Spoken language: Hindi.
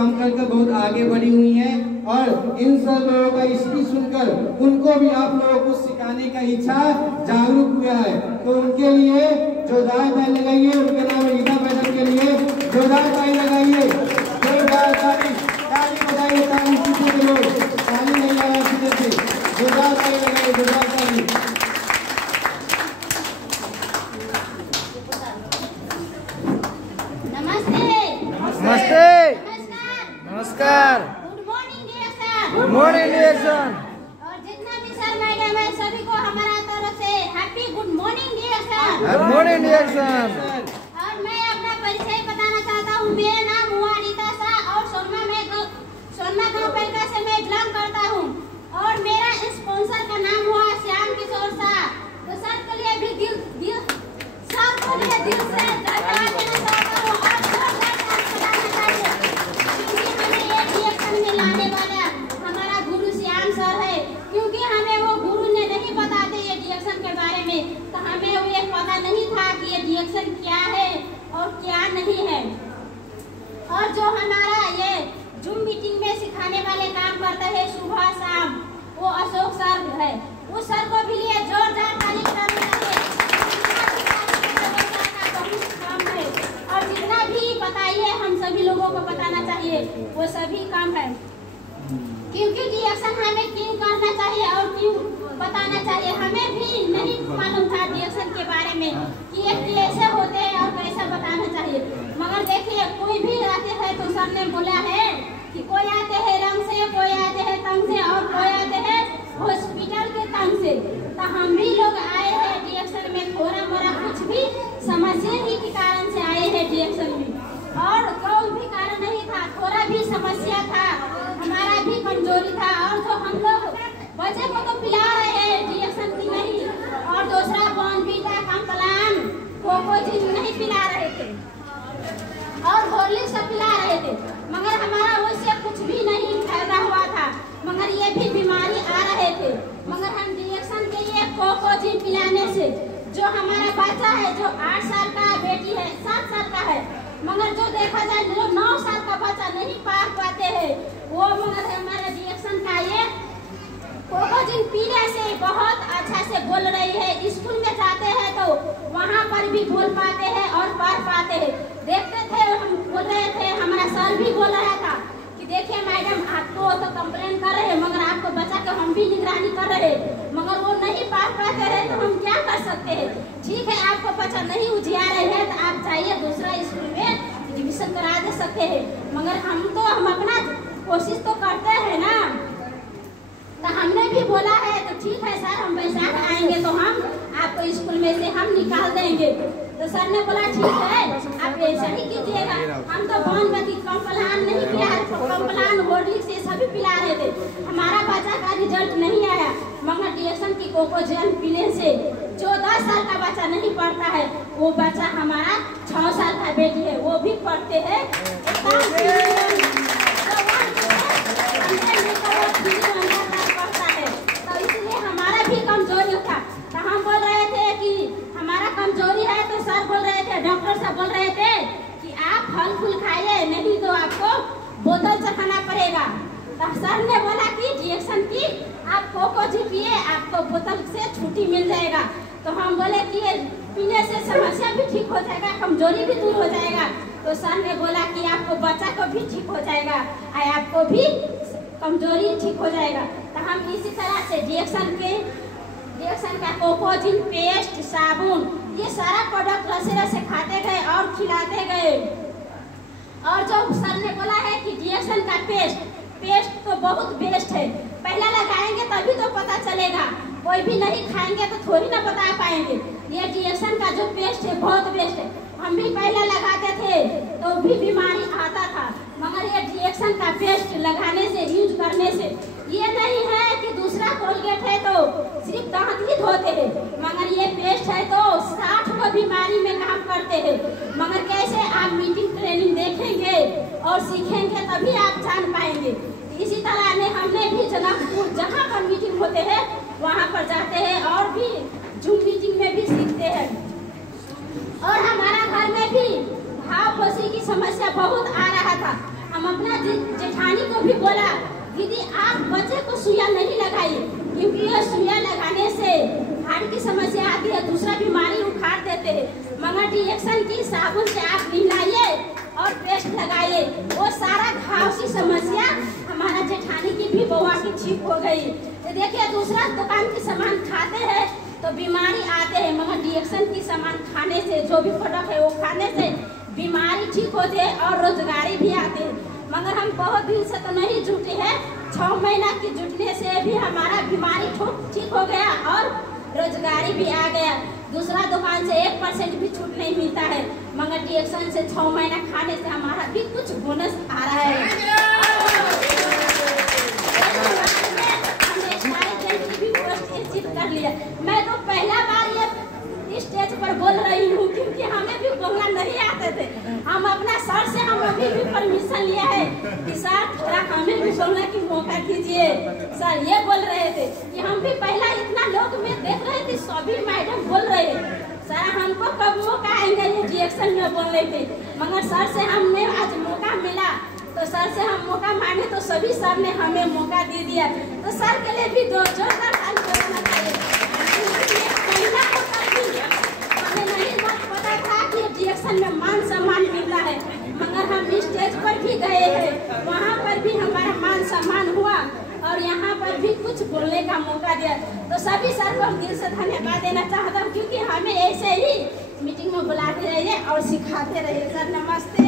काम करके बहुत आगे बढ़ी हुई हैं और इन सब लोगों का स्पीच सुनकर उनको भी आप लोगों को सिखाने का इच्छा जागरूक हुआ है। तो उनके लिए जोरदार ताली लगाइए। उनके नाम रीता मैडम के लिए जोरदार ताली लगाइए, जोरदार ताली बजाइए, ताली सीधे के लोग ताली नहीं लगा सीधे से, जोरदार ताली लगाइए, जोरदार ताली। नमस्ते, नमस्कार, गुड मॉर्निंग डियर सर। और जितना भी सर मैडम है सभी को हमारा तरफ से happy good morning dear sir. Good morning dear sir. और मैं अपना परिचय बताना चाहता हूँ। मेरा नाम हुआ रीता शाह और सोनमा गाँव पेलका से मैं बिलोंग करता हूँ और मेरा स्पॉन्सर का नाम हुआ श्याम किशोर शाह। तो सर के लिए भी दिल सर को लिए दिल से धन्यवाद देना चाहता हूँ और जोरदार ताली बजाना चाहिए क्योंकि हमें ये रिएक्शन में लाने वाला हमारा गुरु श्याम सर है। क्योंकि हमें वो गुरु ने नहीं बताते ये रिएक्शन के बारे में, तो हमें ये पता नहीं था कि ये रिएक्शन क्या है और क्या नहीं है। और जो हमारा ये जूम मीटिंग में सिखाने वाले काम करते हैं सुबह शाम, वो अशोक सर है। उस सर को भी लिए जोरदार ताली बजाना चाहिए। काम है और जितना भी बताइए हम सभी लोगों को बताना चाहिए वो सभी काम है। क्योंकि रिएक्शन हमें क्यों करना चाहिए और क्यों बताना चाहिए, हमें भी नहीं मालूम था रिएक्शन के बारे में कि ये कैसे होते हैं और कैसा बताना चाहिए। मगर देखिए कोई भी आते हैं तो सर ने बोला है कि कोई आते हैं रंग से, कोई आते हैं तंग से और कोई आते हैं हॉस्पिटल के तंग से। तो हम भी लोग आए हैं रिएक्शन में, थोड़ा मोड़ा कुछ भी समस्या ही के कारण से आए हैं रिएक्शन में और कोई भी कारण नहीं था, थोड़ा भी समस्या था, हमारा भी कमजोरी था। और जो हम लोग बच्चे को तो पिला रहे हैं रिएक्शन की नहीं और दूसरा बॉर्नवीटा कॉम्प्लान कोकोजिन नहीं पिला रहे थे और हॉर्लिक्स पिला रहे थे, मगर हमारा उससे कुछ भी नहीं फायदा हुआ था, मगर ये भी बीमारी आ रहे थे। मगर हम रिएक्शन के लिए कोकोजिन पिलाने से जो हमारा बच्चा है जो 8 साल का बेटी है 7 साल का है, मगर जो देखा जाए जो 9 साल का बच्चा नहीं पार पाते हैं वो, मगर हमारे रिएक्शन का ये कोकोजिन पीने से बहुत अच्छा से बोल रही है। स्कूल में जाते हैं तो वहाँ पर भी बोल पाते हैं और पढ़ पाते हैं। देखते थे हम बोल रहे थे, हमारा सर भी बोल रहा था कि देखिए मैडम आपको तो कंप्लेन कर रहे हैं मगर आपको बच्चा को हम भी निगरानी कर रहे हैं, मगर वो नहीं पढ़ पाते हैं तो हम क्या कर सकते हैं। ठीक है आपको बच्चा नहीं उजिया रहे हैं तो आप जाइए दूसरा स्कूल में एडमिशन करा दे सकते हैं, मगर हम अपना कोशिश तो करते हैं ना। तो हमने भी बोला है तो ठीक है सर हम बैसाख आएंगे तो हम आपको स्कूल में से हम निकाल देंगे। तो सर ने बोला ठीक है आप ऐसा ही कीजिएगा। हम तो बॉर्नवीटा कॉम्प्लान नहीं पिला, कॉम्प्लान हॉर्लिक्स से सभी पिला रहे थे, हमारा बच्चा का रिजल्ट नहीं आया। मगर रिएक्शन की कोकोजिन पीने से जो 10 साल का बच्चा नहीं पढ़ता है वो बच्चा हमारा 6 साल का बेटी है वो भी पढ़ते हैं। हमारा भी कमजोरी था तो हम बोल रहे थे कि हमारा कमजोरी है, तो सर बोल रहे थे, डॉक्टर साहब बोल रहे थे कि आप फल फूल खाइए नहीं तो आपको बोतल चढ़ाना पड़ेगा। तो सर ने बोला कि रिएक्शन की आप कोकोजिन पिए आपको बोतल से छुट्टी मिल जाएगा। तो हम बोले कि पीने से समस्या भी ठीक हो जाएगा, कमजोरी भी दूर हो जाएगा। तो सर ने बोला कि आपको बच्चा को भी ठीक हो जाएगा और आपको भी कमजोरी ठीक हो जाएगा। तो हम इसी तरह से रिएक्शन का कोकोजिन पेस्ट साबुन ये सारा प्रोडक्ट रसे खाते गए और खिलाते गए। और जो सर ने बोला है कि रिएक्शन का पेस्ट तो बहुत बेस्ट है, पहला लगाएंगे तभी तो पता चलेगा, कोई भी नहीं खाएंगे तो थोड़ी ना बता पाएंगे। ये रिएक्शन का जो पेस्ट है बहुत बेस्ट है, हम भी पहले लगाते थे तो भी बीमारी आता था, मगर ये रिएक्शन का पेस्ट लगाने से यूज करने से ये नहीं है कि दूसरा कोलगेट है तो सिर्फ दांत ही धोते हैं, मगर ये पेस्ट है तो 60 को बीमारी में काम करते हैं। मगर कैसे आप मीटिंग ट्रेनिंग देखेंगे और सीखेंगे तभी आप जान पाएंगे। इसी तरह ने हमने भी जहाँ पर मीटिंग होते हैं वहाँ पर जाते हैं और भी जूम मीटिंग में भी सीखते हैं। और हमारा घर में भी भाव पोषी की समस्या बहुत आ रहा था, हम अपना जेठानी को भी बोला, दीदी आप बच्चे को सुइया नहीं लगाइए, क्योंकि ये सुइया लगाने से हार्ट की समस्या आती है, दूसरा बीमारी उखाड़ देते हैं। मगर रिएक्शन की साबुन से आप मिलाइए और पेस्ट लगाइए, वो सारा घाव की समस्या हमारा जेठानी की भी बउआ की ठीक हो गई। तो देखिए दूसरा दुकान की सामान खाते हैं तो बीमारी आते हैं, मगर रिएक्शन की सामान खाने से, जो भी प्रोडक्ट है वो खाने से बीमारी ठीक होती है और रोजगारी भी आते हैं। मगर हम बहुत दिन से तो नहीं जुटे हैं, 6 महीना की जुटने से भी हमारा बीमारी ठीक हो गया और रोजगारी भी आ गया। दूसरा दुकान से 1% भी छूट नहीं मिलता है, मगर रिएक्शन से 6 महीना खाने से हमारा भी कुछ बोनस आ रहा है। कर लिया। मैं तो पहला बार ये स्टेज पर बोल रही हूँ, क्योंकि हमें भी बोलना नहीं आते थे। हम अपना सर से हम अभी भी परमिशन लिया है कि सर थोड़ा हमें भी बोलने की मौका दीजिए। सर ये बोल रहे थे कि हम भी पहला इतना लोग में देख रहे थे, सभी मैडम बोल रहे सर हमको कब मौका आएंगे ये रिएक्शन में बोलने के, मगर सर से हमने आज मौका मिला, तो सर से हम मौका मांगे तो सभी सर ने हमें मौका दे दिया। तो सर के लिए भी जोरदार ताली बजाना चाहिए। हमें नहीं पता था कि रिएक्शन में मान सम्मान मिलता है, मगर हम स्टेज पर भी गए हैं, वहाँ पर भी हमारा मान सम्मान हुआ और यहाँ पर भी कुछ बोलने का मौका दिया। तो सभी सर को हम दिल से धन्यवाद देना चाहता हूँ, क्योंकि हमें ऐसे ही मीटिंग में बुलाते रहिए और सिखाते रहिए। सर नमस्ते।